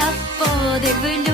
எப்போது விழி